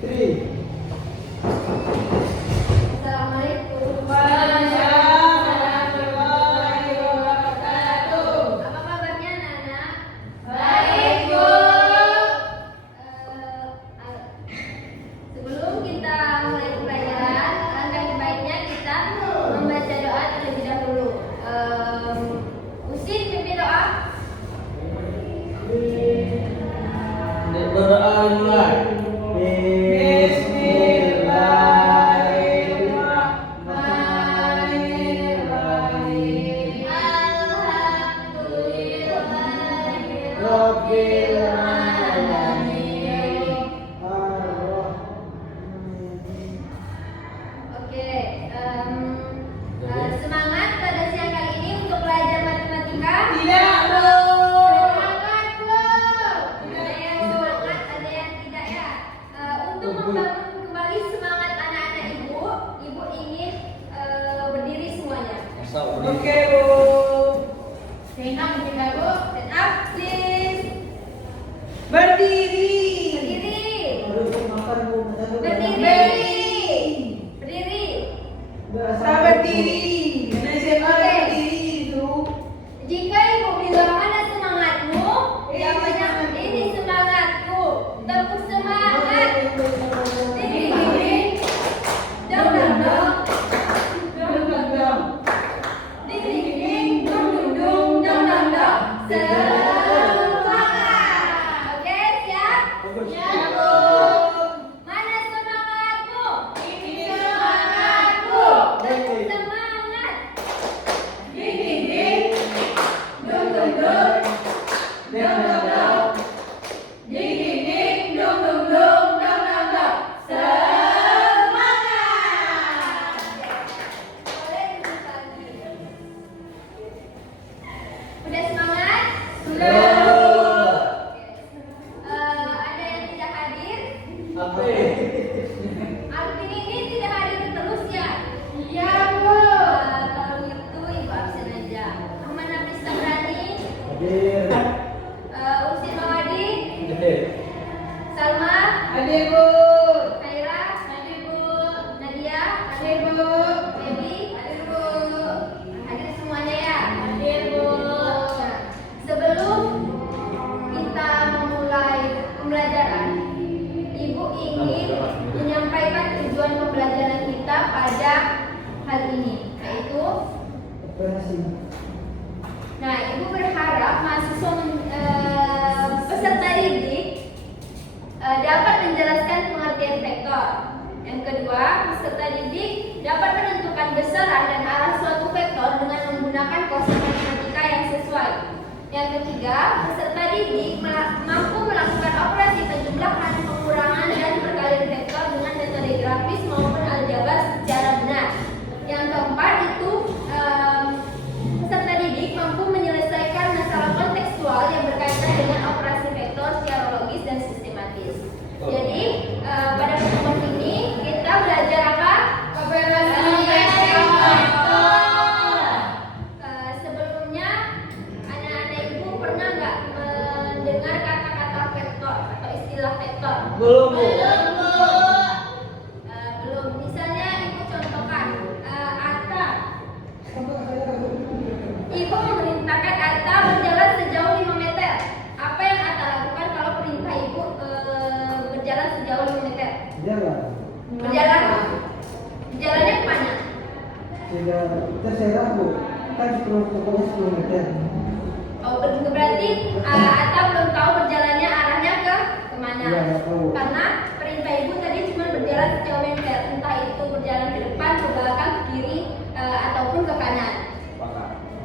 three. Assalamualaikum. Waalaikumsalam warahmatullahi wabarakatuh. Apa kabarnya anak-anak? Baik, Bu. Sebelum kita mulai pelajaran, alangkah baiknya kita membaca doa terlebih dahulu. Usin pimpin doa. Berdoa mulai. Bismillahirrahmanirrahim. Rabbil alamin. Oke, semangat pada siang kali ini untuk belajar matematika. Tidak, Bu. Semangat, Bu. Ada yang semangat, ada yang tidak ya. Untuk membangun kembali semangat anak-anak ibu, ibu ingin berdiri semuanya. Oke, Bu. Stand up, kita Bu. Stand up, please. Berdiri. Berdiri. Berdiri. Berdiri. Saya berdiri. Karena saya berdiri itu. Jika ibu bilang mana semangatmu, jawabannya ini semangatku. Tepuk semangat. Ding ding ding. Dong dong dong. Dong dong dong. Ding ding ding. Dong dong dong. Dong dong dong. Semangat. Oke, siap? Siap, Bu. Mana semangatmu? Ini semangatku. Tepuk semangat. Ding ding ding. Dong dong dong. Dong dong dong. Ding ding ding. Dong dong dong. Dong dong dong. Semangat. Boleh duduk lagi. Udah semangat? Sudah. Ada yang tidak hadir? Apa? Alvin ini tidak hadir terus ya? Iya, Bu. Kalau gitu ibu absen aja. Aman Hafiz Tabrani, Hadir. Usin Mawadi, Hadir. Salma, Hadir, Bu. Khaira, hadir Bu, Nadia, Hadir, Bu. Baby, Hadir, Bu. hadir semuanya ya? Hadir, Bu. Nah, sebelum kita memulai pembelajaran, Ibu ingin menyampaikan tujuan pembelajaran kita pada hal ini, yaitu nah, Ibu berharap mahasiswa peserta didik dapat menjelaskan pengertian vektor. Yang kedua, peserta didik dapat menentukan besaran dan arah suatu vektor dengan menggunakan konsep matematika yang sesuai. Yang ketiga, peserta didik mampu melakukan operasi penjumlahan, pengurangan, dan perkalian vektor dengan metode grafis maupun aljabar secara benar. Yang keempat itu peserta didik mampu menyelesaikan masalah kontekstual yang berkaitan dengan operasi vektor secara logis dan sistematis. Jadi pada pertemuan ini kita belajar apa? Operasi vektor. Sebelumnya anak-anak ibu pernah nggak mendengar kata-kata vektor atau istilah vektor? Belum, Bu. Belum. Misalnya ibu contohkan Atta. Ibu memerintahkan Atta berjalan sejauh 5 meter. Apa yang Atta lakukan kalau perintah ibu berjalan sejauh 5 meter? Berjalan. Jalannya kemana? Terserah, Bu. Kan pokoknya 10 meter. Oh, berarti Atta belum tahu berjalannya arahnya kemana? Iya, nggak tahu. Karena perintah ibu tadi cuma berjalan sejauh meter, entah itu berjalan ke depan, ke belakang, ke kiri, ataupun ke kanan.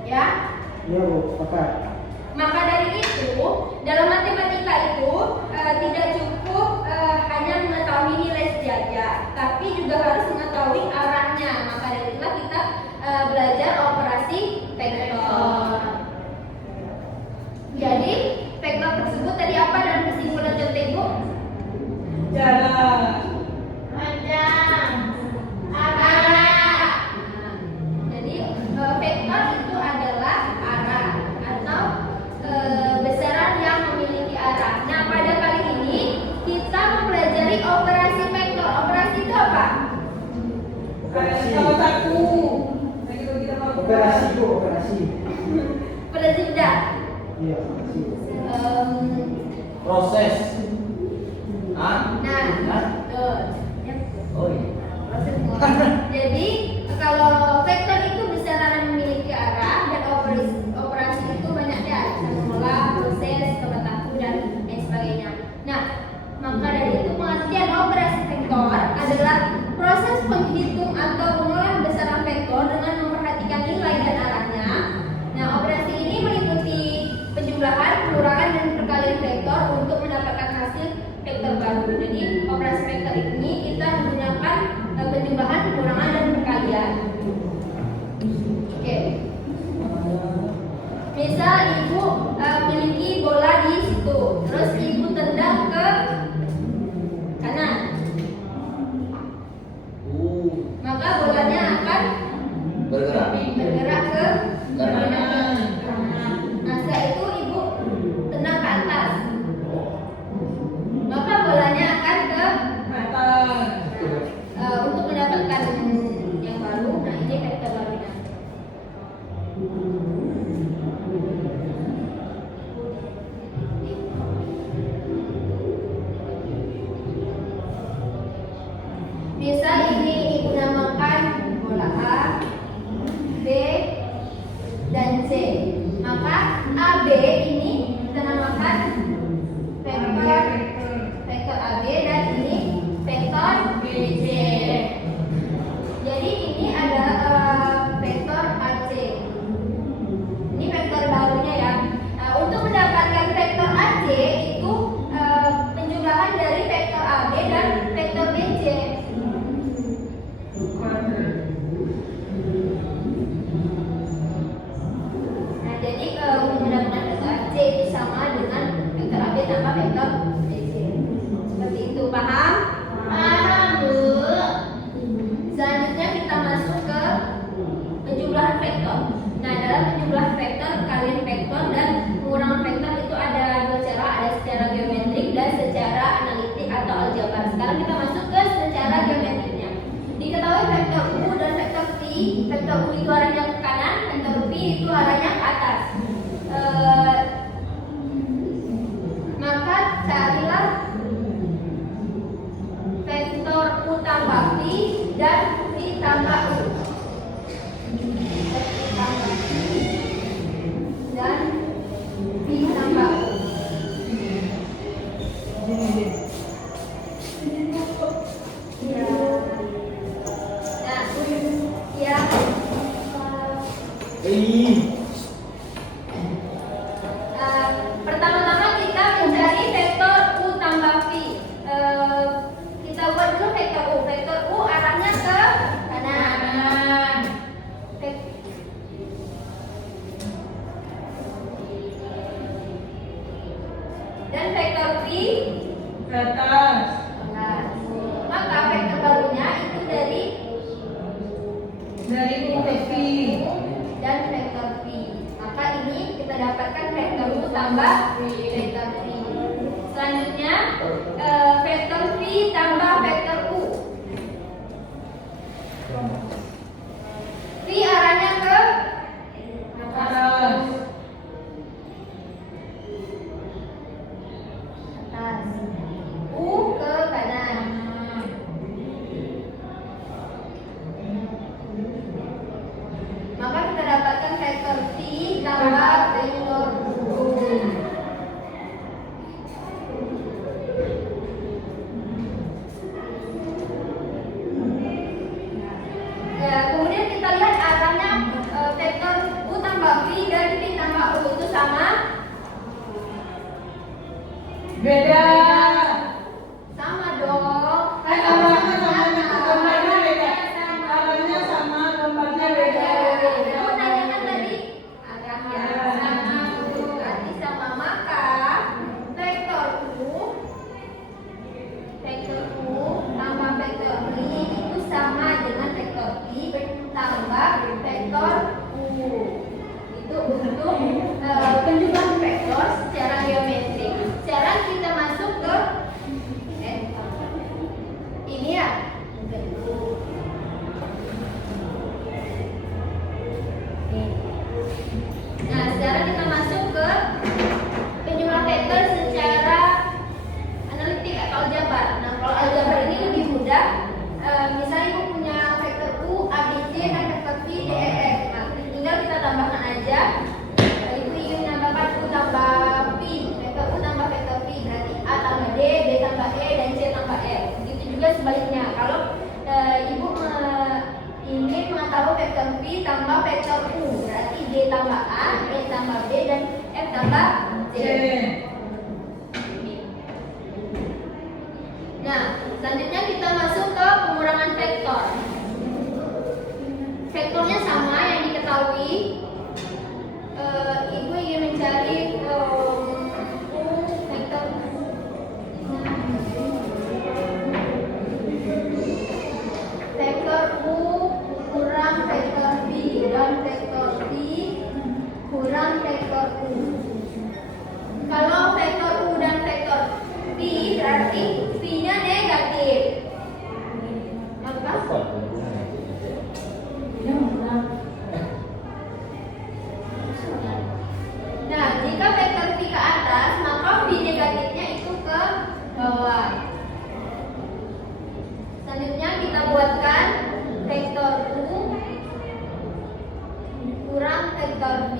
Ya. Iya, Bu. Sepakat. Maka dari itu, dalam matematika itu tidak cukup hanya mengetahui nilai sejajar, tapi juga harus mengetahui arahnya. Maka dari itulah kita belajar operasi vektor. Jadi, vektor tersebut tadi apa dalam kesimpulan contoh ibu? Jalan. Panjang. Arah. Jadi, vektor itu adalah arah atau besaran yang memiliki arah. Nah, pada kali ini kita mempelajari operasi Operasi bu, operasi. Operasi udah. Iya, operasi. Proses. Ah? Nah, tuh. Oh iya. Proses jadi kalau vektor itu besaran memiliki arah dan operasi itu banyaknya bisa mengolah, proses, kebataku dan lain sebagainya. Nah, maka dari itu pengertian operasi vektor adalah proses menghitung atau mengolah besaran vektor dengan memperhatikan nilai dan arahnya. Nah, operasi ini meliputi penjumlahan, pengurangan dan perkalian vektor untuk mendapatkan hasil vektor baru. Jadi operasi vektor ini kita menggunakan penjumlahan, pengurangan dan perkalian. Oke. Misal ibu memiliki bola di situ, terus ibu tendang ke kanan, maka bolanya akan Bergerak. bergerak ke Kanan. Nah, setelah itu ibu tendang ke atas, maka bolanya akan ke Atas. untuk mendapatkan yang baru. Nah, ini vektor barunya. Bisa ini ibu namakan bola A, B, dan C. Maka AB ini kita namakan vektor AB dan ini vektor BC. Jadi ini ada vektor AC. Ini vektor barunya ya. Untuk mendapatkan vektor AC itu penjumlahan dari vektor AB dan vektor BC. Nah, jadi untuk mendapatkan vektor AC itu sama dengan vektor AB tambah vektor BC. Seperti itu, paham? Paham, Bu. Selanjutnya kita masuk ke penjumlahan vektor. Nah, dalam penjumlahan vektor, perkalian vektor dan pengurangan vektor itu ada dua cara, ada secara geometrik dan secara analitik atau aljabar. Sekarang kita masuk ke secara geometriknya. Diketahui vektor U dan vektor V. Vektor U itu arahnya ke kanan, vektor V itu arahnya ke atas. Maka carilah vektor U tambah V dan V tambah U. Dan V tambah U. Nah, ya. Pertama-tama kita mencari vektor U tambah V. Kita buat dulu vektor U. Vektor U arahnya ke kanan. Dan vektor V Ke atas. maka vektor barunya itu dari U ke V. dan vektor V. Maka ini kita dapatkan vektor U tambah vektor V. Selanjutnya vektor V tambah vektor U. V arahnya ke Atas. atas, U ke kanan. Maka kita dapatkan vektor V tambah vektor U. Kemudian kita lihat arahnya vektor U tambah V dan V tambah U itu sama? Beda. Sama dong. Arahnya sama, gambarnya beda. Arahnya sama, gambarnya beda. Kamu nanyakan tadi arahnya sama, berarti sama. Maka vektor U tambah vektor V itu sama dengan vektor V tambah vektor U. Itu untuk penjumlahan vektor secara geometrik. Sekarang kita masuk ke ini ya. tambah C. C. Nah, selanjutnya kita masuk ke pengurangan vektor. Vektornya sama yang diketahui. Ibu ingin mencari vektor U kurang vektor V dan vektor V kurang vektor U. Kalau vektor U dan vektor V berarti V-nya negatif. Maka nah, jika vektor V ke atas, maka V negatifnya itu ke bawah. Selanjutnya kita buatkan vektor U kurang vektor V.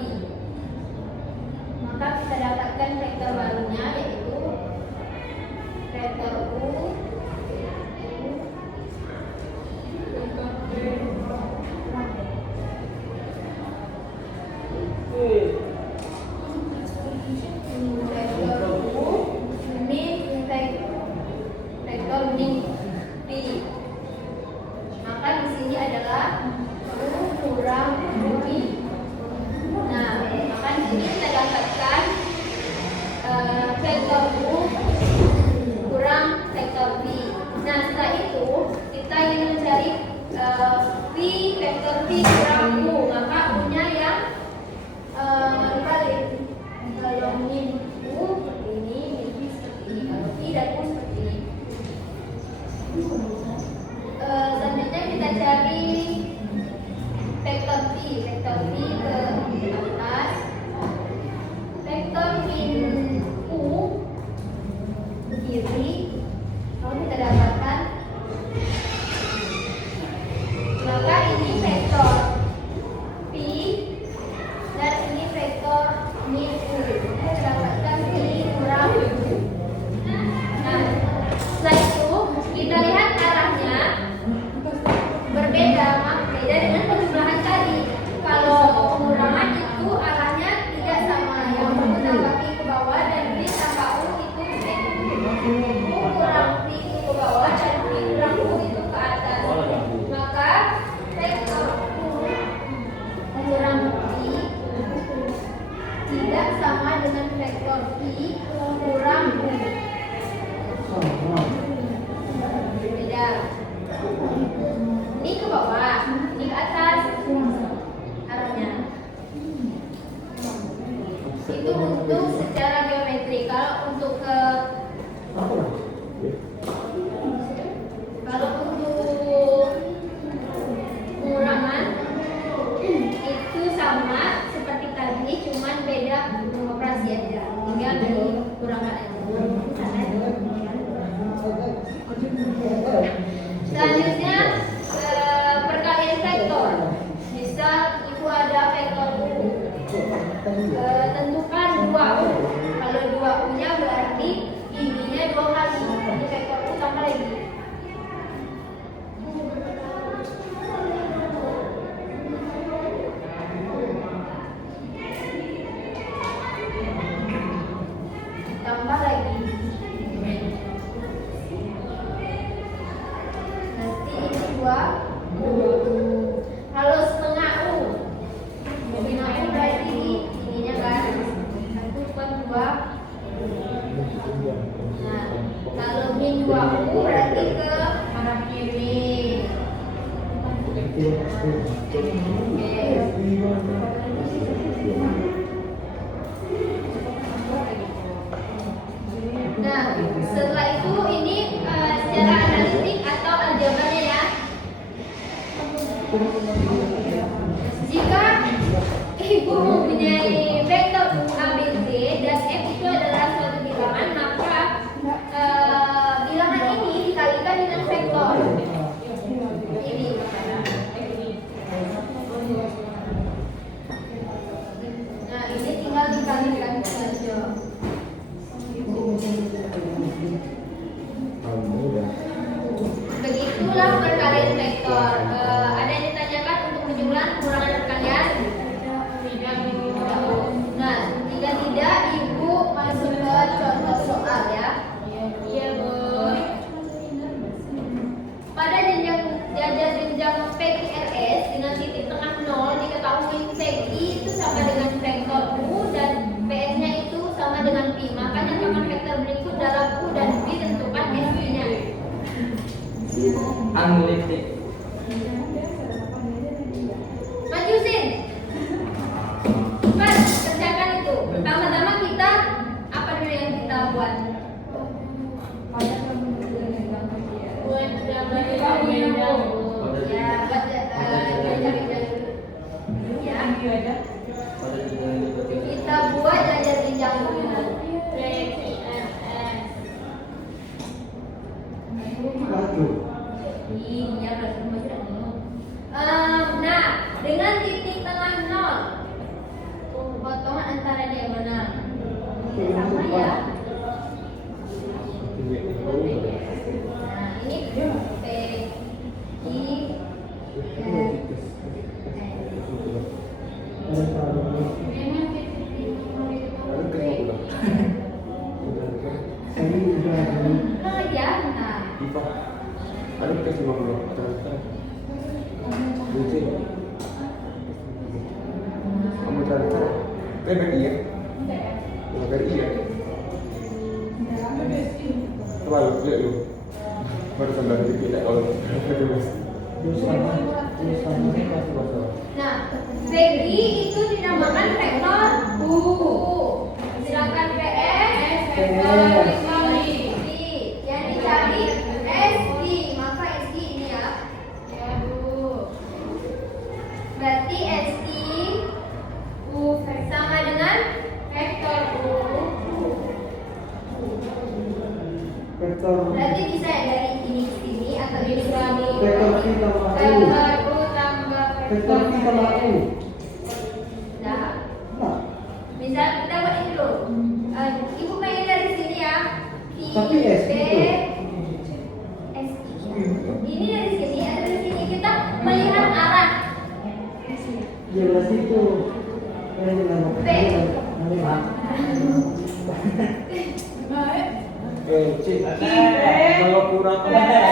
Maka kita dapatkan vektor barunya yaitu vektor U vektor min V. Maka di sini adalah U kurang V. Nah, maka di sini kita dapatkan vektor U kurang vektor V. Nah, setelah itu kita ingin mencari V vektor V kurang U. Maka U-nya yang dibalik. Kalau min U seperti ini, min V seperti ini. Kalau V dan U seperti ini. Selanjutnya kita cari vektor V ke atas, vektor min U ke kiri, lalu kita dapatkan, maka ini vektor V dan ini vektor min U. Kita dapatkan V kurang U. Nah, setelah itu kita lihat arahnya berbeda, beda dengan penjumlahan tadi. Kalau pengurangan itu arahnya tidak sama, yang U tambah V ke bawah dan V tambah U itu U kurang V ke bawah dan V kurang U itu ke atas. Maka vektor U kurang V tidak sama dengan vektor V kurang U. Beda. Ini ke bawah, ini ke atas arahnya. Itu untuk secara geometri. Kalau untuk pengurangan itu sama seperti tadi, cuman beda operasi aja. Tinggal dari kurangan aja. Selanjutnya perkalian vektor. Misal ibu ada vektor U, tentukan 2U. Kalau 2U-nya berarti ininya 2 kali. Jadi vektor U tambah lagi. Tambah lagi. Nanti ini 2. Kalau setengah U, setengah U berarti ininya kan 1/2. Nah, kalau min 2U berarti ke arah kiri. Nah, setelah itu ini secara analitik atau aljabarnya ya. Jika ibu mempunyai vektor U, A, B, C dan F itu adalah suatu bilangan, maka bilangan ini dikalikan dengan vektor ini. Nah, ini tinggal dikalikan saja. Begitulah perkalian vektor. Ada yang ditanyakan pada jenjang PQRS dengan titik tengah 0 diketahui PQ itu sama dengan vektor U dan PS-nya itu sama dengan Pi. Maka nyatakan vektor berikut dalam U dan Pi, tentukan SP-nya. Analitik. Maju Sin. Cepat kerjakan itu. Pertama-tama kita apa dulu yang kita buat? Ya, kita buat jajar jenjang dulu. Batu. Iya, nah, dengan titik tengah 0, potongan antara diagonal sama ya. Nah, ini P, I, Ada kasih 50. Kamu transfer. Dari iya. Dari iya. Coba lu lihat lu. Baru sampai di pindah kalau terus. nah, PI itu dinamakan vektor U. Sedangkan PS vektor I. Yang dicari SI, maka SI ini ya. Ya, Bu. Berarti SI U sama dengan vektor U. Vektor Berarti bisa ya dari ini ke sini atau dari sini. vektor Pi tambah U. Vektor U tambah Vektor Pi tambah U. Nah, Nah, bisa kita buat ini dulu. Ibu pengen dari sini ya. Tapi S B itu. S ini dari sini atau dari sini, kita melihat arah. jelas itu. Yang dinamakan P. Cik. Kalau kurang P tambah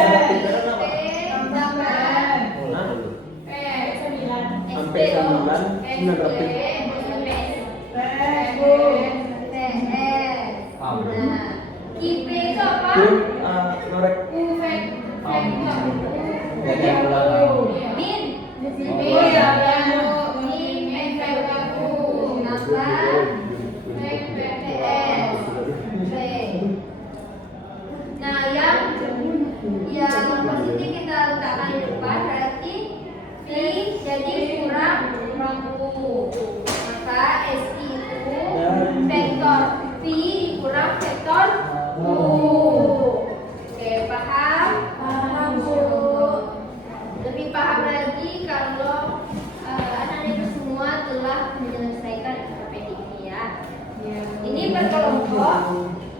sampai 9 berarti. Nah, IP itu apa? Kun norek U vektor Jadi yang ulang. min. Oh, iya. Min vektor U tambah VPS. Nah, yang positif kita letakkan di depan, berarti V jadi kurang U. Maka SI itu vektor V dikurang vektor U. Oke, paham? Paham, Bu. Lebih paham lagi kalau anak-anak itu semua telah menyelesaikan LKPD ini ya. Ini berkelompok,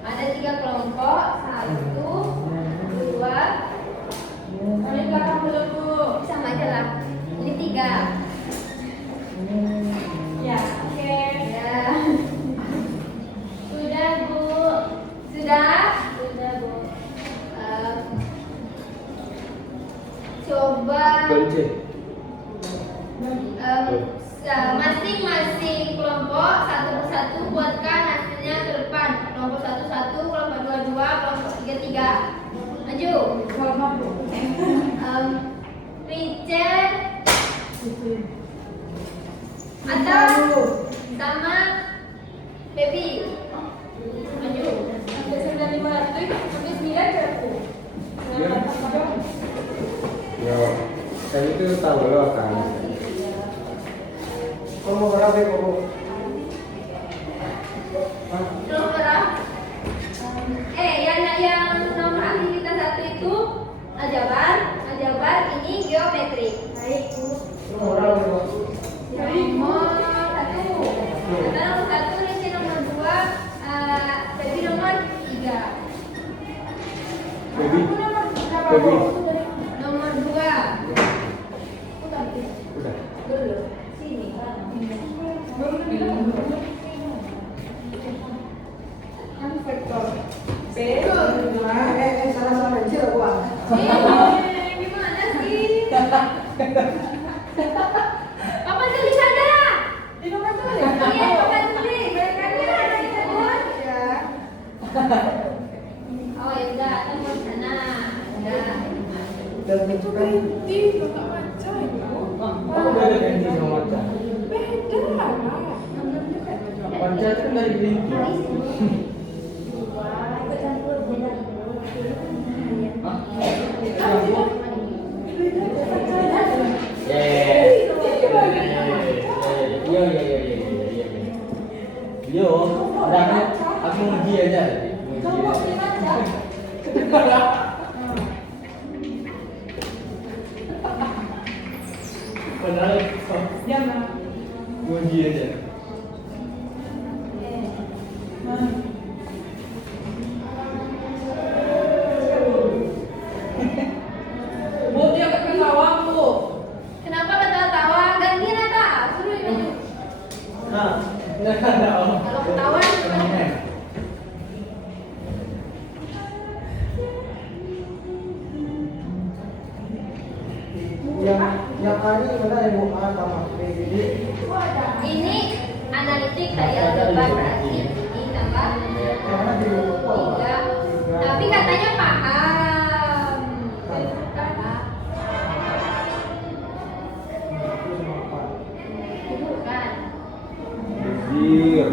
ada 3 kelompok, 1, 2, Kalian belakang belum, Bu? sama aja lah. Ini 3. Ya, oke. Ya. Sudah, Bu. Sudah? Sudah, Bu. Coba Kunci. masing-masing kelompok satu persatu buatkan hasilnya ke depan. Kelompok 1 1, kelompok 2 2, kelompok 3 3. Maju. Richard atau sama Baby. Maju. Sampai 9.500, sampai 9 berapa? Ya. Ya, saya itu tahu loh kan. kamu berapa kamu? Nomor berapa? Yang nomor aktivitas 1 itu aljabar ini geometri. Baik, Bu. Kamu berapa kamu? Nomor 1. Kata nomor 1, Risi nomor 2, Baby nomor 3. Baby. Nomor 2. Udah. Dulu. Sini. Kan vektor B. Salah kecil gua. Ini Papan tulis ada. Di nomor tuh ya? Iya, papan tulis. Bayangkannya ada di sana. Ya. Oh ya udah, tembus sana. Udah. Dan Itu kan ganti, nggak baca itu. aku udah ada ganti sama Maca. Beda lah. Maca itu kan dari ganti. Yo, orangnya aku nguji aja. Padahal Jangan. nguji aja. Bu, dia ketawa, Bu. Kenapa ketawa-tawa? Ganti Nata. Suruh ini. Nah, Kalau ketawa yang A ini mana yang mau A sama B jadi ini analitik tadi aljabar berarti ini tambah yang mana di bawah? 3. Tapi katanya paham. Bukan. Anjir.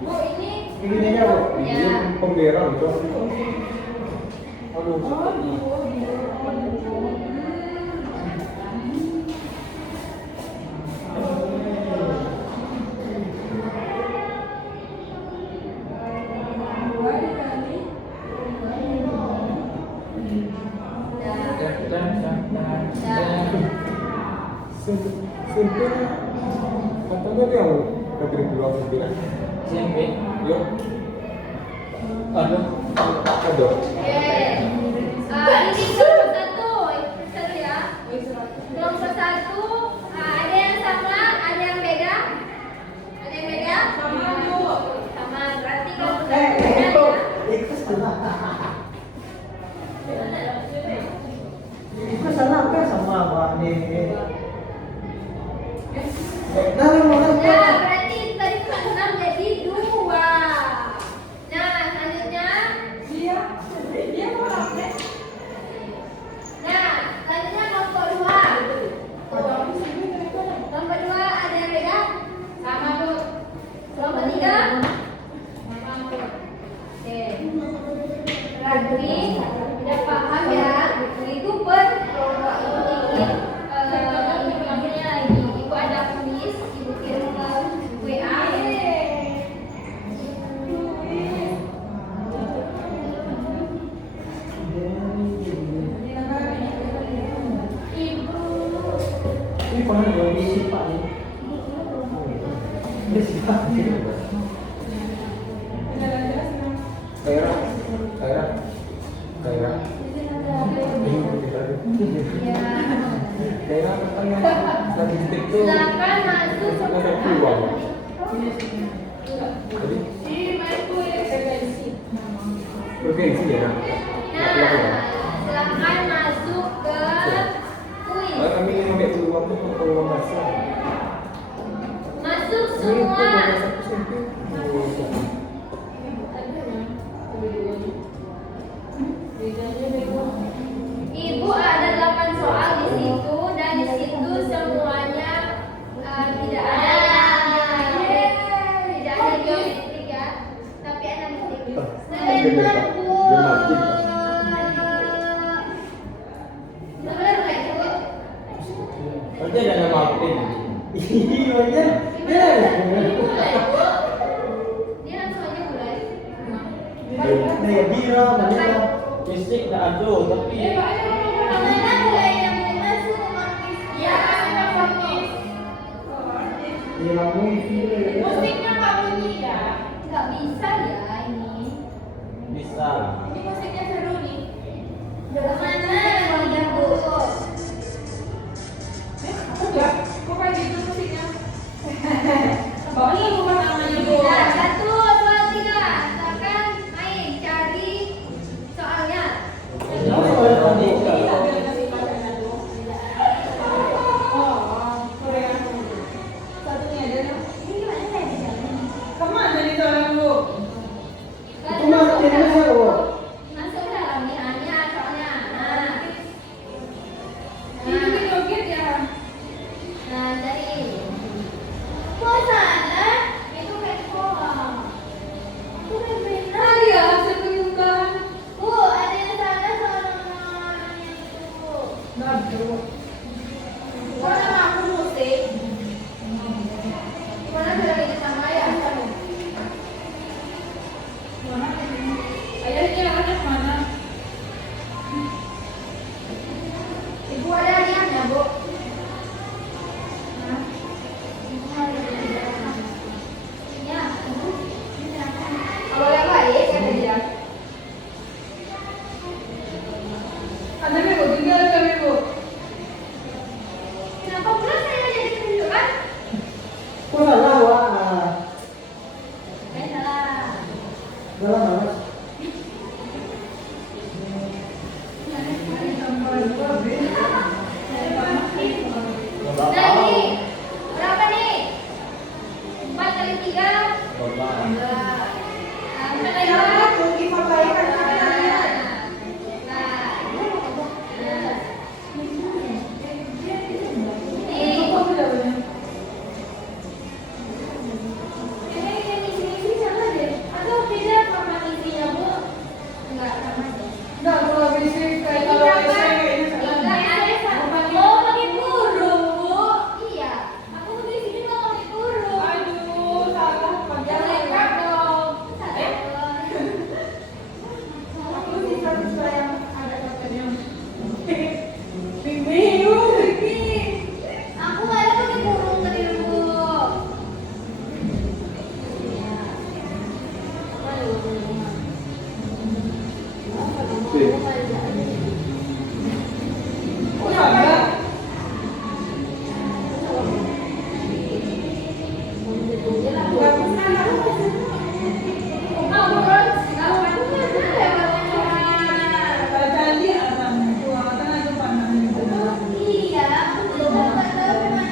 Bu ini Ini aja bu. ya. Pemberang tuh. Aduh. Simpel. Katanya dia yang negeri pulau sembilan. SMP. Yuk. Ada. Ini kelompok satu ya. Kelompok satu ada yang sama, ada yang beda. Ada yang beda? Sama, Bu. Sama. Berarti kelompok satu Itu beda. itu salah. Itu salah apa sama Pak nih? Nah, Nah, berarti tadi bukan 6 jadi 2. Nah, selanjutnya. Dia mau apa? Nah, selanjutnya kelompok 2. Kelompok 2 ada yang beda? Sama, Bu. Kelompok 3? Sama, Bu. Oke. Berarti tidak paham ya. Itu per kelompok ini akhirnya lagi. Ibu ada kuis, Ibu kirim ke WA. Ibu. ini pernah jadi sifat ini. Ini sifat ini. Kaira. Ya. Kaira katanya lagi stick tuh. Silakan masuk ke Ada peluang. Jadi provinsi ya. Nah, silakan masuk ke kuis. Kami ingin pakai peluang tuh peluang besar. Masuk Ini tuh semua. ada satu SMP. Ibu ada 8 soal di situ dan di situ semuanya tidak ada geometrik ya, tapi analitik. Benar Bu. Benar nggak Ibu? Berarti ada nama Apin. Iya aja. Ya. Dia langsung aja mulai. Nih bira, mana? Fisik nggak ada, tapi Mana mulai yang masuk ke kuis? Ya, kuis. Ini lamu ini. Musiknya Pak bunyi ya. Nggak bisa ya ini. bisa. Ini musiknya seru nih. Mana yang Ibu? Enggak, kok kayak gitu musiknya? Bawahnya bukan namanya Bu. Nah, 1, 2, 3. Silakan main cari soalnya. Ini soal tadi. Iya, biar kasih pada Kok nama aku musik? Gimana cara ini sama ya? Ayahnya anak mana? Ibu ada ayahnya, Bu. Ya. Kalau yang baik, yang dia. Anak ibu tinggal kami ibu. Kenapa pula saya nggak jadi penunjukan? Kok salah wah? Salah. Salah banget. Lagi. Berapa nih? 4 kali 3. Bapak. Enggak, kalau bisik kayak kalau saya kayaknya salah. Mau pakai burung, Bu? Iya. Aku di sini mau pakai burung. Aduh, salah Jangan panjang. lebar dong. Aku sih satu yang ada katanya. Bingung. Aku nggak ada pakai burung tadi, Bu. Kok salah? Baca dia orang tua, kan ada pandangan itu. Iya, aku juga nggak tahu kemana.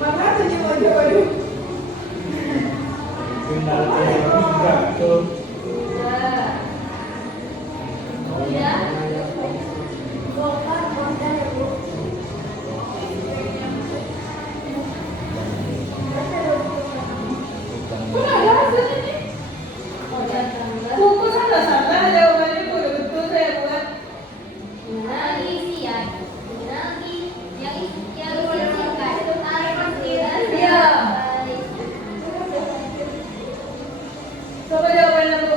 Mama tuh waduh. Benar enggak tuh. Iya. Bongkar, bongkar ya, Bu. Kok nggak ada hasilnya nih? Oh, ya, tambah. Buku salah jawabannya itu udah betul saya buat. Lagi sih ya. Lagi yang singkat. Tarik pikiran. Iya. Coba jawabannya Bu.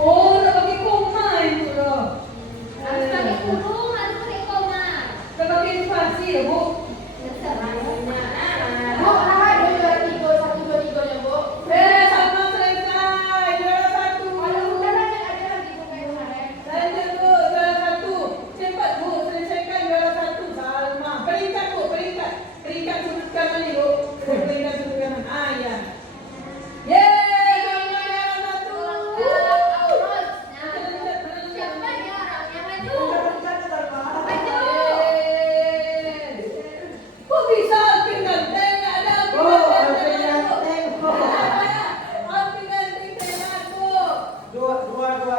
Oh, udah pakai koma itu loh. Udah pakai spasi ya Bu. Sama selesai. Juara satu. Lanjut Bu, juara satu. Cepat Bu, selesaikan juara satu. Salma. Peringkat Bu, peringkat. Peringkat sudut kanan nih Bu. Peringkat sudut kanan. Ah ya. Yeay, Salma juara satu. Kok bisa alpin ganteng? Nggak ada alpin Oh, ganteng. alpin ganteng. Alpin ganteng saya Bu. Dua, tiga, dua.